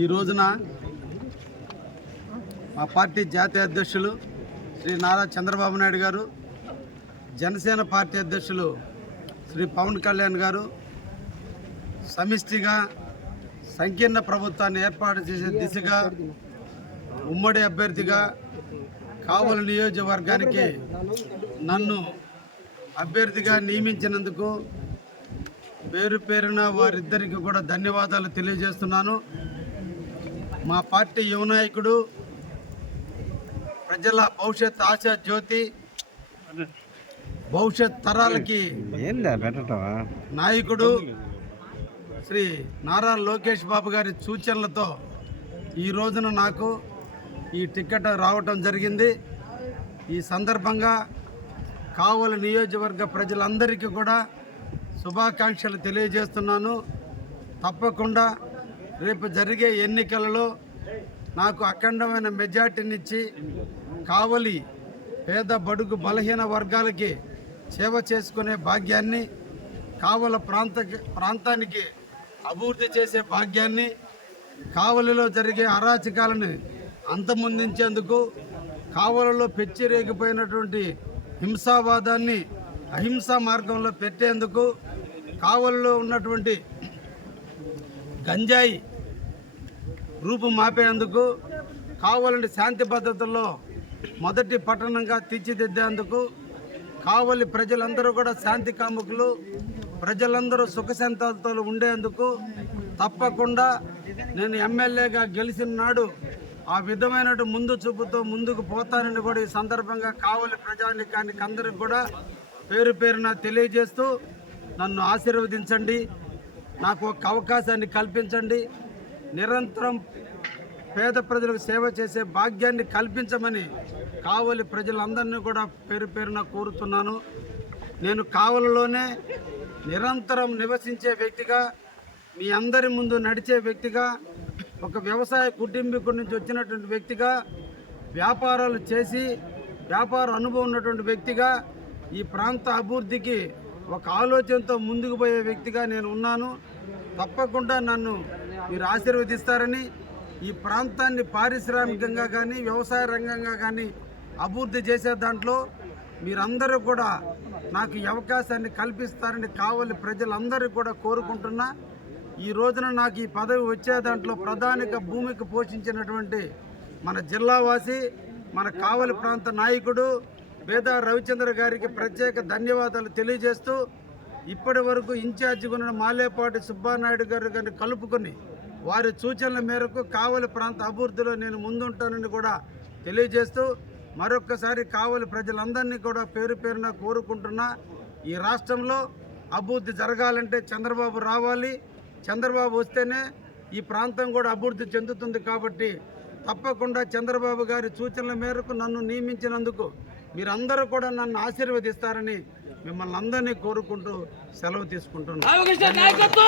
ఈ రోజున మా పార్టీ జాతీయ అధ్యక్షులు శ్రీ నారా చంద్రబాబు నాయుడు గారు, జనసేన పార్టీ అధ్యక్షులు శ్రీ పవన్ కళ్యాణ్ గారు సమిష్టిగా సంకీర్ణ ప్రభుత్వాన్ని ఏర్పాటు చేసే దిశగా ఉమ్మడి అభ్యర్థిగా కావలి నియోజకవర్గానికి నన్ను అభ్యర్థిగా నియమించినందుకు పేరు పేరున వారిద్దరికి కూడా ధన్యవాదాలు తెలియజేస్తున్నాను. మా పార్టీ యువ నాయకుడు, ప్రజల భవిష్యత్ ఆశా జ్యోతి, భవిష్యత్ తరాలకి నాయకుడు శ్రీ నారా లోకేష్ బాబు గారి సూచనలతో ఈ రోజున నాకు ఈ టికెట్ రావటం జరిగింది. ఈ సందర్భంగా కావలి నియోజకవర్గ ప్రజలందరికీ కూడా శుభాకాంక్షలు తెలియజేస్తున్నాను. తప్పకుండా రేపు జరిగే ఎన్నికలలో నాకు అఖండమైన మెజార్టీనిచ్చి కావలి పేద బడుగు బలహీన వర్గాలకి సేవ చేసుకునే భాగ్యాన్ని, కావలి ప్రాంతానికి అభివృద్ధి చేసే భాగ్యాన్ని, కావలిలో జరిగే అరాచకాలను అంతమొందించేందుకు, కావలిలో పెచ్చిరేగిపోయినటువంటి హింసావాదాన్ని అహింసా మార్గంలో పెట్టేందుకు, కావలిలో ఉన్నటువంటి గంజాయి రూపం మాపేందుకు, కావలిని శాంతి భద్రతల్లో మొదటి పట్టణంగా తీర్చిదిద్దేందుకు, కావలి ప్రజలందరూ కూడా శాంతి కాముకులు, ప్రజలందరూ సుఖశాంతాలతో ఉండేందుకు తప్పకుండా నేను ఎమ్మెల్యేగా గెలిచిన నాడు ఆ విధమైన ముందు చూపుతో ముందుకు పోతానని కూడా ఈ సందర్భంగా కావలి ప్రజానికానికి అందరికి కూడా పేరు పేరున తెలియజేస్తూ నన్ను ఆశీర్వదించండి, నాకు ఒక అవకాశాన్ని కల్పించండి, నిరంతరం పేద ప్రజలకు సేవ చేసే భాగ్యాన్ని కల్పించమని కావలి ప్రజలందరినీ కూడా పేరు పేరున కోరుతున్నాను. నేను కావలిలోనే నిరంతరం నివసించే వ్యక్తిగా, మీ అందరి ముందు నడిచే వ్యక్తిగా, ఒక వ్యవసాయ కుటుంబీకుడి నుంచి వచ్చినటువంటి వ్యక్తిగా, వ్యాపారాలు చేసి వ్యాపార అనుభవం ఉన్నటువంటి వ్యక్తిగా, ఈ ప్రాంత అభివృద్ధికి ఒక ఆలోచనతో ముందుకు పోయే వ్యక్తిగా నేను ఉన్నాను. తప్పకుండా నన్ను మీరు ఆశీర్వదిస్తారని, ఈ ప్రాంతాన్ని పారిశ్రామికంగా కానీ వ్యవసాయ రంగంగా కానీ అభివృద్ధి చేసే దాంట్లో మీరందరూ కూడా నాకు ఈ అవకాశాన్ని కల్పిస్తారని కావలి ప్రజలందరూ కూడా కోరుకుంటున్నా. ఈ రోజున నాకు ఈ పదవి వచ్చే దాంట్లో ప్రధానిక భూమికి పోషించినటువంటి మన జిల్లావాసి, మన కావలి ప్రాంత నాయకుడు బేదా రవిచంద్ర గారికి ప్రత్యేక ధన్యవాదాలు తెలియజేస్తూ, ఇప్పటి వరకు ఇన్ఛార్జిగా ఉన్న మాలేపాటి సుబ్బానాయుడు గారిని కలుపుకొని వారి సూచనల మేరకు కావలి ప్రాంత అభివృద్ధిలో నేను ముందుంటానని కూడా తెలియజేస్తూ, మరొక్కసారి కావలి ప్రజలందరినీ కూడా పేరు పేరున కోరుకుంటున్నా. ఈ రాష్ట్రంలో అభివృద్ధి జరగాలంటే చంద్రబాబు రావాలి, చంద్రబాబు వస్తేనే ఈ ప్రాంతం కూడా అభివృద్ధి చెందుతుంది. కాబట్టి తప్పకుండా చంద్రబాబు గారి సూచనల మేరకు నన్ను నియమించినందుకు మీరందరూ కూడా నన్ను ఆశీర్వదిస్తారని మిమ్మల్ని అందరినీ కోరుకుంటూ సెలవు తీసుకుంటున్నాను.